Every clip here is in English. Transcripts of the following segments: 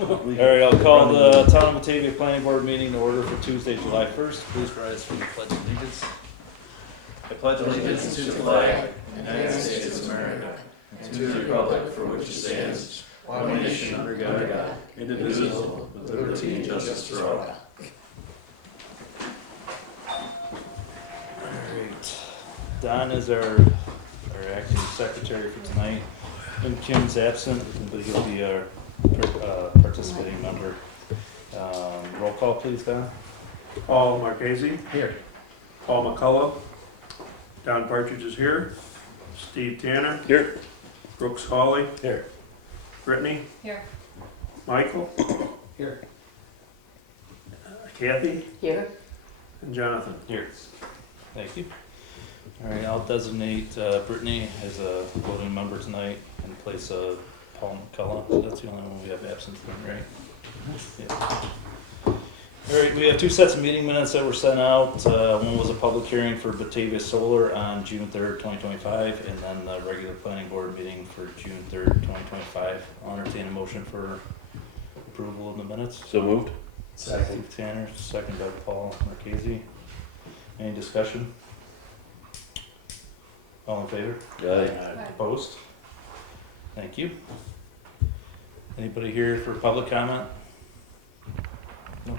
All right, I'll call the Town of Batavia Planning Board meeting to order for Tuesday, July 1st. Please rise for the Pledge of Allegiance. I pledge allegiance to the flag of the United States of America and to the republic for which it stands, one nation under God, indivisible, with liberty and justice for all. All right. Don is our acting secretary for tonight, and Kim's absent, but he'll be our participating member. Roll call, please, Don. Paul Marchese. Here. Paul McCullough. Don Partridge is here. Steve Tanner. Here. Brooks Hawley. Here. Brittany. Here. Michael. Here. Kathy. Here. And Jonathan. Here. Thank you. All right, I'll designate Brittany as a voting member tonight in place of Paul McCullough. That's the only one we have absent from, right? Yeah. All right, we have two sets of meeting minutes that were sent out. One was a public hearing for Batavia Solar on June 3rd, 2025, and then the regular planning board meeting for June 3rd, 2025. I'll entertain a motion for approval of the minutes. So moved. Steve Tanner, second by Paul Marchese. Any discussion? All in favor? Aye. Opposed? Thank you. Anybody here for public comment? No.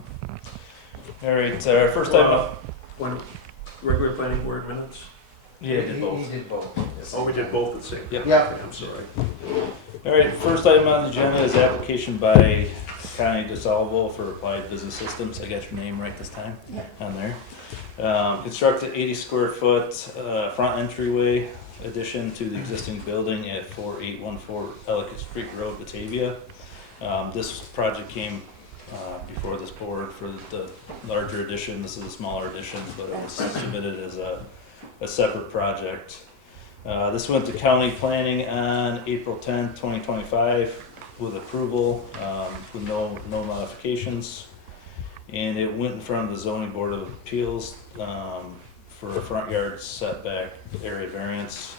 All right, our first time up. One regular planning board minutes. Yeah, did both. He did both. Yes. Oh, we did both at the same. Yep. Yeah. I'm sorry. All right, first item on the agenda is application by Connie DiSalvo for Applied Business Systems. I got your name right this time on there. Construct an 80 square foot front entryway addition to the existing building at 4814 Ellicott Street Road, Batavia. This project came before this board for the larger addition. This is a smaller addition, but it was submitted as a separate project. This went to county planning on April 10th, 2025 with approval, with no modifications. And it went in front of the zoning board of appeals for a front yard setback area variance.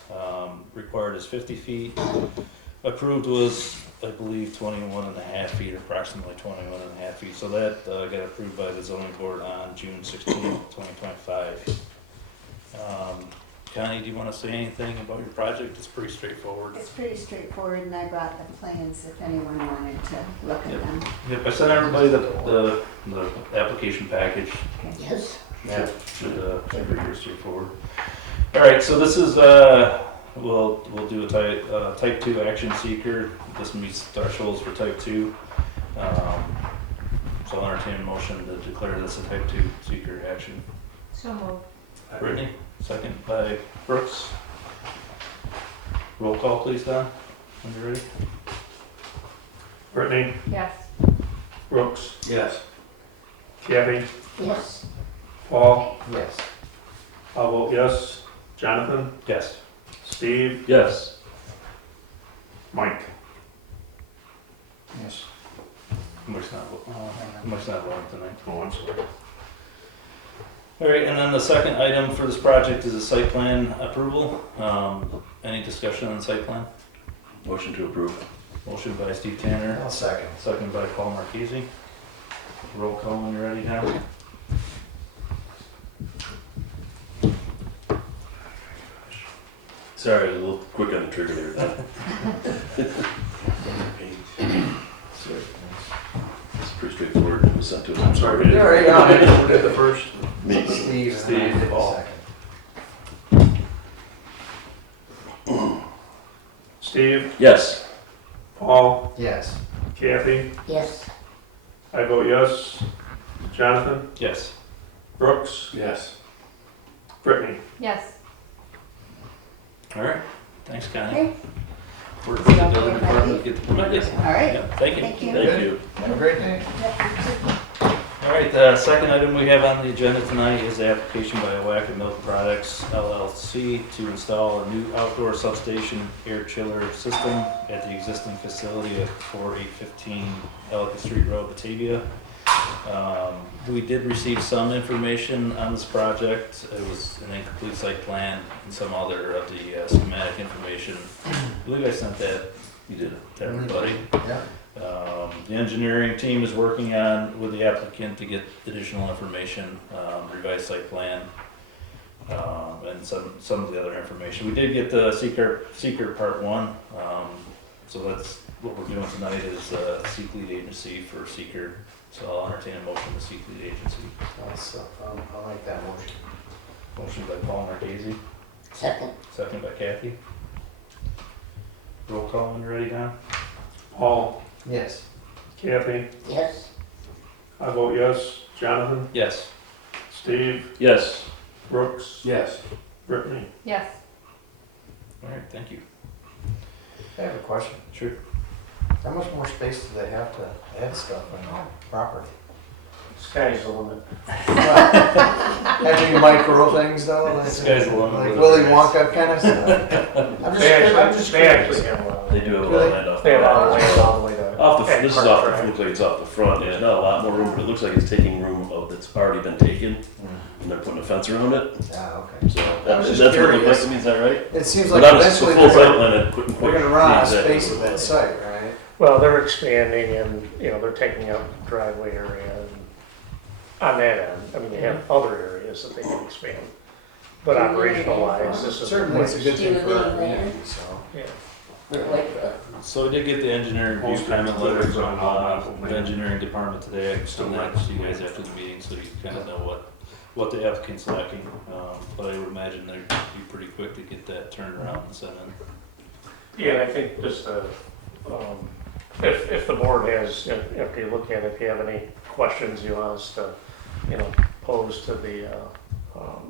Required is 50 feet. Approved was, I believe, 21 and a half feet, approximately 21 and a half feet. So that got approved by the zoning board on June 16th, 2025. Connie, do you want to say anything about your project? It's pretty straightforward. It's pretty straightforward, and I brought the plans if anyone wanted to look at Yep. them. Yep, I sent everybody the application package. Yes. Yeah, should be pretty straightforward. All right, so this is we'll do a type 2 action seeker. This meets thresholds for type 2. So I'll entertain a motion to declare this a type 2 seeker action. So moved. Brittany, second by Brooks. Roll call, please, Don. When you're ready. Brittany. Yes. Brooks. Yes. Kathy. Yes. Paul. Yes. I'll vote yes. Jonathan. Yes. Steve. Yes. Mike. Yes. Mike's not voting tonight. Oh, I'm sorry. All right, and then the second item for this project is a site plan approval. Any discussion on the site plan? Motion to approve. Motion by Steve Tanner, I'll second. second by Paul Marchese. Roll call when you're ready now. Sorry, a little quick on the trigger there. It's pretty straightforward. It was sent to us. I'm sorry. You're already on it. Who did the first? Me. Steve. and Steve, I did the Paul. second. Steve. Yes. Paul. Yes. Kathy. Yes. I vote yes. Jonathan. Yes. Brooks. Yes. Brittany. Yes. All right, thanks, Connie. Okay. We're going to building department to get the permit. Yes. All right. Yeah, thank you. Thank you. Thank you. Have a great day. All right, the second item we have on the agenda tonight is the application by Ellicott Milk Products LLC to install a new outdoor substation air chiller system at the existing facility at 4815 Ellicott Street Road, Batavia. We did receive some information on this project. It was an incomplete site plan and some other of the schematic information. I believe I sent that You did it. to everybody. Yeah. The engineering team is working on with the applicant to get additional information, revised site plan, and some of the other information. We did get the seeker part one, so that's what we're doing tonight is seek lead agency for seeker. So I'll entertain a motion to seek lead agency. I like that motion. Motion by Paul Marquesi, Second. second by Kathy. Roll call when you're ready, Don. Paul, Yes. Kathy, Yes. I vote yes. Jonathan, Yes. Steve, Yes. Brooks, Yes. Brittany. Yes. All right, thank you. I have a question. Sure. How much more space do they have to add stuff on the property? Sky's the limit. Having micro things though? Like, Sky's the limit. Like Willy Wonka kind of stuff? I'm just They curious. actually have a, They do have a lot Really? of land off they the have all the back. way all the way to. Off the, and this is Park off the, Drive. looks like it's off the front, there's not a lot more room, but it looks like it's taking room of that's already been taken, and they're putting a fence around it, Ah, okay. so I was that's just what it looks curious. like to me, is that right? It seems But like that was eventually the full site they're plan, it couldn't quite gonna run out of be exactly space what with it that was. site, right? Well, they're expanding and, you know, they're taking up driveway area and on that end. I mean, they have other areas that they can expand. But operational wise, this is. Certainly it's a good Do you thing for our leave there? community, so. Yeah. Wait, So we did get the engineering review Most comment letter included from on the engineering department today. I can still that to you guys after the meeting, so you kind of know what the applicant's lacking. But I would imagine they'd be pretty quick to get that turned around and sent in. Yeah, and I think just, if the board has, after you look at it, if you have any questions you want us to, you know, pose to the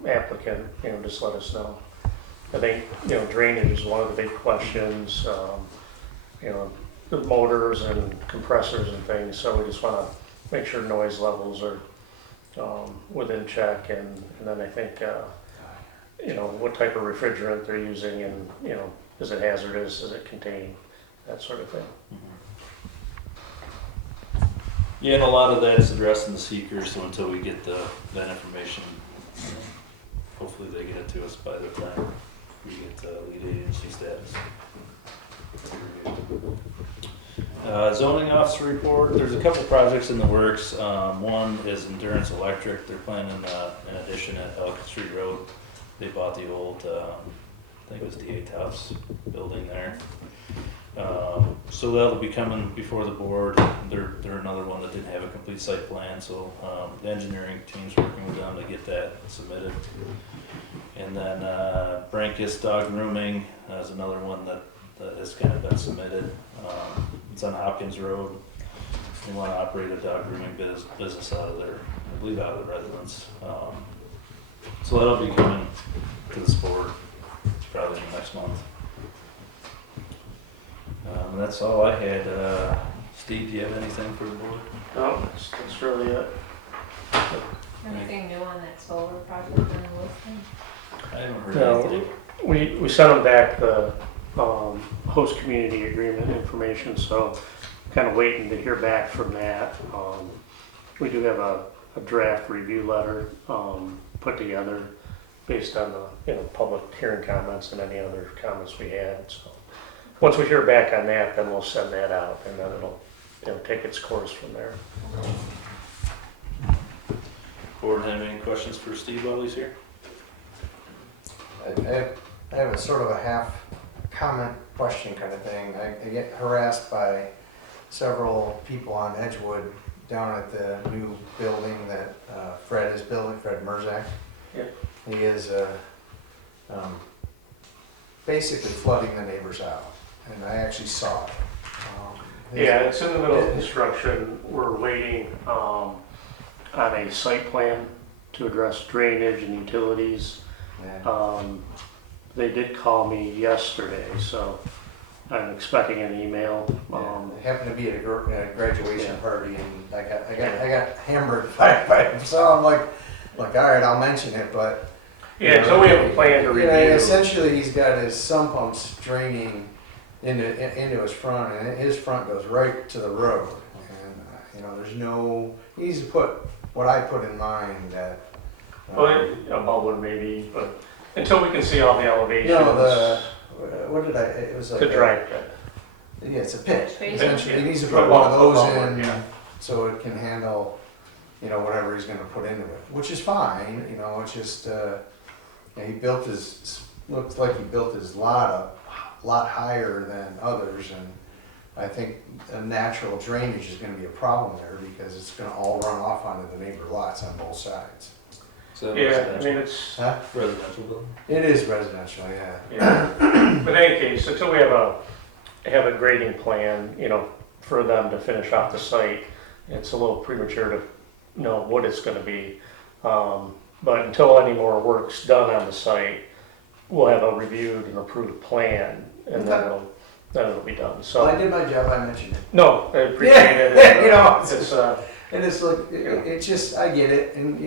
applicant, you know, just let us know. I think, you know, drainage is one of the big questions, you know, the motors and compressors and things, so we just wanna make sure noise levels are within check, and then I think, you know, what type of refrigerant they're using, and, you know, is it hazardous, is it contained, that sort of thing. Yeah, and a lot of that is addressed in the seeker, so until we get that information, hopefully they get it to us by the time we get lead agency status. Zoning officer report, there's a couple projects in the works. One is Endurance Electric, they're planning an addition at Ellicott Street Road. They bought the old, I think it was DA Tufts building there. So that'll be coming before the board. They're another one that didn't have a complete site plan, so the engineering team's working with them to get that submitted. And then Brankus Dog Grooming is another one that has kind of been submitted. It's on Hopkins Road. They want to operate a dog grooming business out of there, I believe out of the residence. So that'll be coming to this board probably next month. And that's all I had. Steve, do you have anything for the board? No, that's really it. Anything new on that solar project on the listing? I haven't heard No. anything. We sent them back the host community agreement information, so kind of waiting to hear back from that. We do have a draft review letter put together based on the public hearing comments and any other comments we had. So once we hear back on that, then we'll send that out, and then it'll take its course from there. Board have any questions for Steve while he's here? I have a sort of a half comment question kind of thing. I get harassed by several people on Edgewood down at the new building that Fred is building, Fred Merzak. Yeah. He is basically flooding the neighbors out, and I actually saw it. Yeah, it's in the middle of construction. We're waiting on a site plan to address drainage and utilities. Yeah. They did call me yesterday, so I'm expecting an email. I happened to be at a graduation Yeah. party, and I got hammered by him. So I'm like, all right, I'll mention it, but Yeah, so we have a plan to review. essentially, he's got his sump pumps draining into his front, and his front goes right to the road. And there's no. He needs to put what I put in mind that. Well, a bubbler maybe, but until we can see all the elevations. what did I? It was like The dry pit. Yeah, it's a pit. Pit. Essentially, he needs to Yeah. put one of those Above, in yeah. so it can handle, whatever he's gonna put into it, which is fine, it's just, he built looks like he built his lot up a lot higher than others, and I think a natural drainage is gonna be a problem there because it's gonna all run off onto the neighbor lots on both sides. So Yeah, I mean, it's, Huh? residential building. It is residential, yeah. yeah. But in any case, until we have a grading plan, for them to finish off the site, it's a little premature to know what it's gonna be. But until any more work's done on the site, we'll have a reviewed and approved plan, and then it'll be done, So I so. did my job, I mentioned it. No, I appreciate it. Yeah, And, And it's like, it's just, I get it, and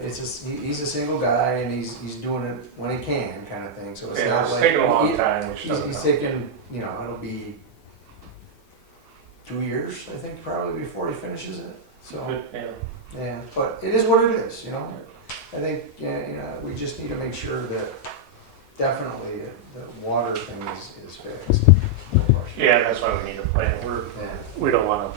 it's just, he's a single guy, and he's doing it when he can, kind of thing, so it's yeah, not it's like. taken a long time, which He's doesn't help. taking, it'll be 2 years, I think, probably before he finishes it, so, Yeah. yeah, but it is what it is, I think, we just need to make sure that definitely the water thing is fixed. No question. Yeah, that's why we need a plan. Yeah. We don't wanna,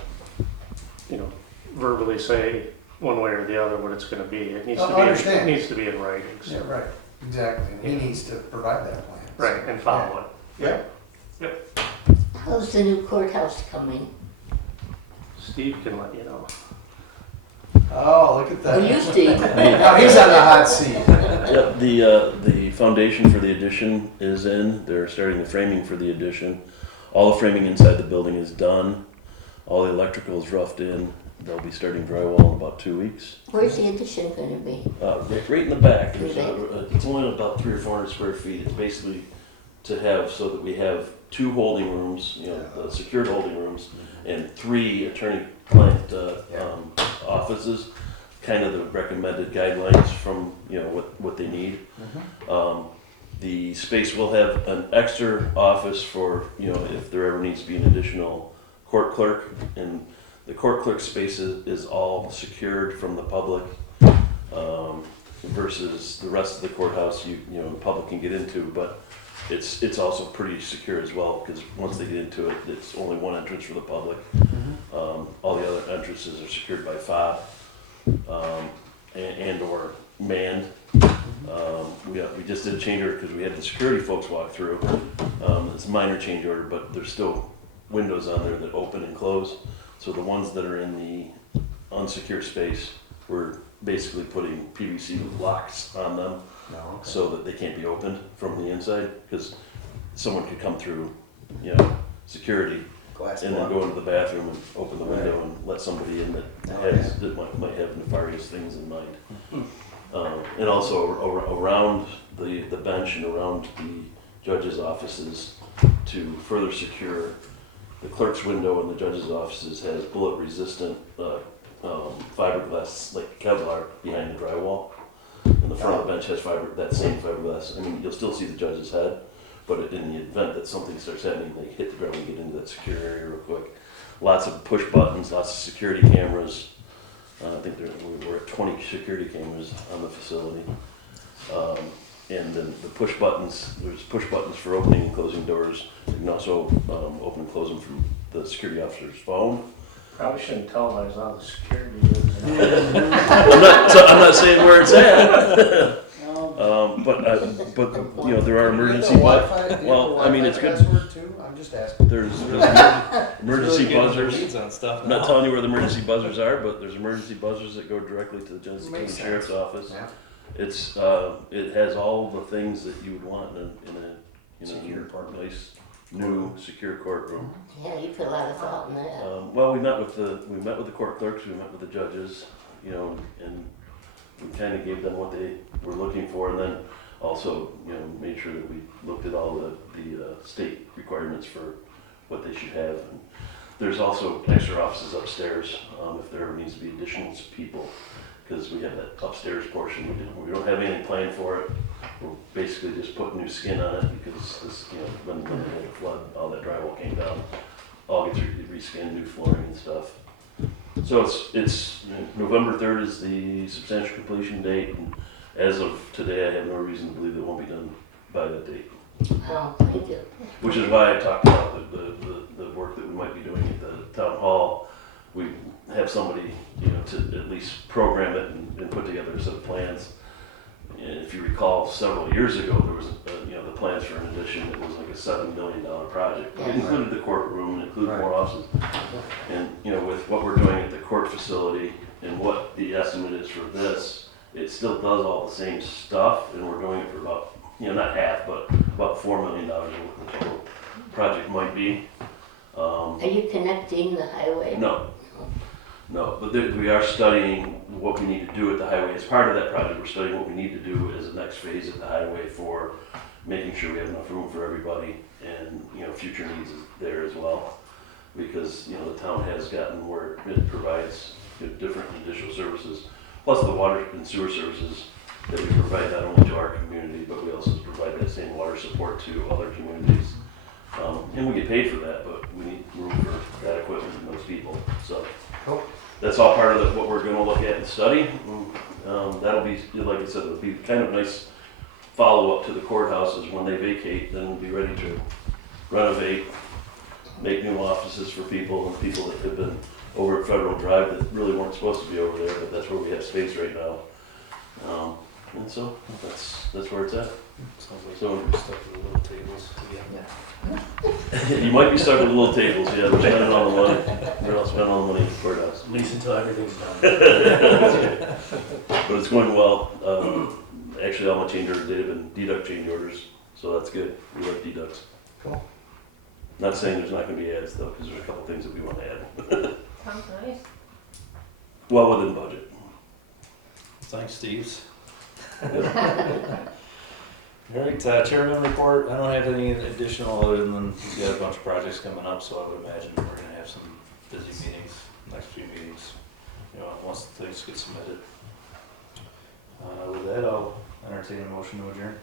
verbally say one way or the other what it's gonna be. It needs to I be, understand. it needs to be in writing, Yeah, so. right, exactly, and he needs to provide that plan. so- Right, and follow it. Yeah. How's the new courthouse coming? Steve can let you know. Oh, look at Oh, that. you, Steve? Now he's on the hot seat. Yeah, the foundation for the addition is in. They're starting the framing for the addition. All the framing inside the building is done. All the electrical is roughed in. They'll be starting drywall in about 2 weeks. Where's the addition gonna be? Right in the back. It's only about 300 or 400 square feet. It's basically to have so that we have 2 holding rooms, the secured holding rooms, and 3 attorney-client offices. Kind of the recommended guidelines from what they need. The space will have an extra office for if there ever needs to be an additional court clerk, and the court clerk space is all secured from the public versus the rest of the courthouse. The public can get into, but it's also pretty secure as well because once they get into it, it's only one entrance for the public. All the other entrances are secured by fob and or manned. We just did a change order because we had the security folks walk through. It's a minor change order, but there's still windows on there that open and close. So the ones that are in the unsecured space, we're basically putting PVC locks on them No, okay. so that they can't be opened from the inside because someone could come through, security Glass and then block. go into the bathroom and open the window and let somebody in that might have nefarious things in mind. And also around the bench and around the judge's offices to further secure the clerk's window and the judge's offices has bullet resistant fiberglass like Kevlar behind the drywall. And the front of the bench has that same fiberglass. I mean, you'll still see the judge's head, but in the event that something starts happening, they hit the ground and get into that secure area real quick. Lots of push buttons, lots of security cameras. I think we're at 20 security cameras on the facility. And then the push buttons, there's push buttons for opening and closing doors. You can also open and close them from the security officer's phone. Probably shouldn't tell them I was on the security. I'm not saying where it's at. But there are emergency buttons. Well, I mean, it's good. Password too? I'm just asking. There's emergency buzzers. On stuff I'm not telling you where the emergency buzzers are, but there's emergency buzzers that go directly to the Genesee County Makes Sheriff's sense. Office. Yeah. It's it has all the things that you would want in a Secure courtroom. nice new secure courtroom. Yeah, you put a lot of thought in that. Well, we met with the court clerks, we met with the judges, and we kind of gave them what they were looking for, and then also made sure that we looked at all the state requirements for what they should have. And there's also extra offices upstairs if there ever needs to be additional people, because we have that upstairs portion. We don't have anything planned for it. We're basically just putting new skin on it because this, when they had the flood, all that drywall came down. All gets reskinned, new flooring and stuff. So it's November 3rd is the substantial completion date, and as of today, I have no reason to believe it won't be done by that date. Oh, thank you. Which is why I talked about the work that we might be doing at the town hall. We have somebody, to at least program it and put together a set of plans. And if you recall, several years ago, there was, the plans for an addition that was like a $7 million project. It Yes. included the courtroom, it included Right. more offices. And, with what we're doing at the court facility and what the estimate is for this, it still does all the same stuff, and we're doing it for about, not half, but about $4 million what the total project might be. Are you connecting the highway? No, but we are studying what we need to do at the highway. As part of that project, we're studying what we need to do as the next phase at the highway for making sure we have enough room for everybody and, future needs is there as well. Because, the town has gotten where it provides different additional services, plus the water and sewer services that we provide not only to our community, but we also provide that same water support to other communities. And we get paid for that, but we need room for that equipment and those people, so. Cool. That's all part of what we're gonna look at and study. That'll be, like I said, it'll be kind of nice follow-up to the courthouses. When they vacate, then we'll be ready to renovate, make new offices for people and people that have been over at Federal Drive that really weren't supposed to be over there, but that's where we have space right now. And so, that's where it's at. Sounds like So- we're stuck with the little tables again. You might be stuck with the little tables, yeah, we're spending all the money, we're not spending all the money in the courthouse. At least until everything's done. But it's going well. Actually, all my change orders, they've been deduct change orders, so that's good. We like deducts. Cool. Not saying there's not gonna be ads though, because there's a couple things that we want to add. Sounds nice. Well within budget. Thanks, Steve's. All right, chairman report, I don't have anything additional other than we've got a bunch of projects coming up, so I would imagine we're gonna have some busy meetings, next few meetings, once things get submitted. With that, I'll entertain a motion to adjourn.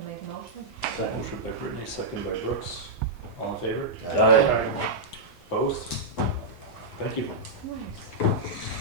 I'll make a motion. Motion by Brittany, second by Brooks. All in favor? Aye. Opposed? Thank you. Nice.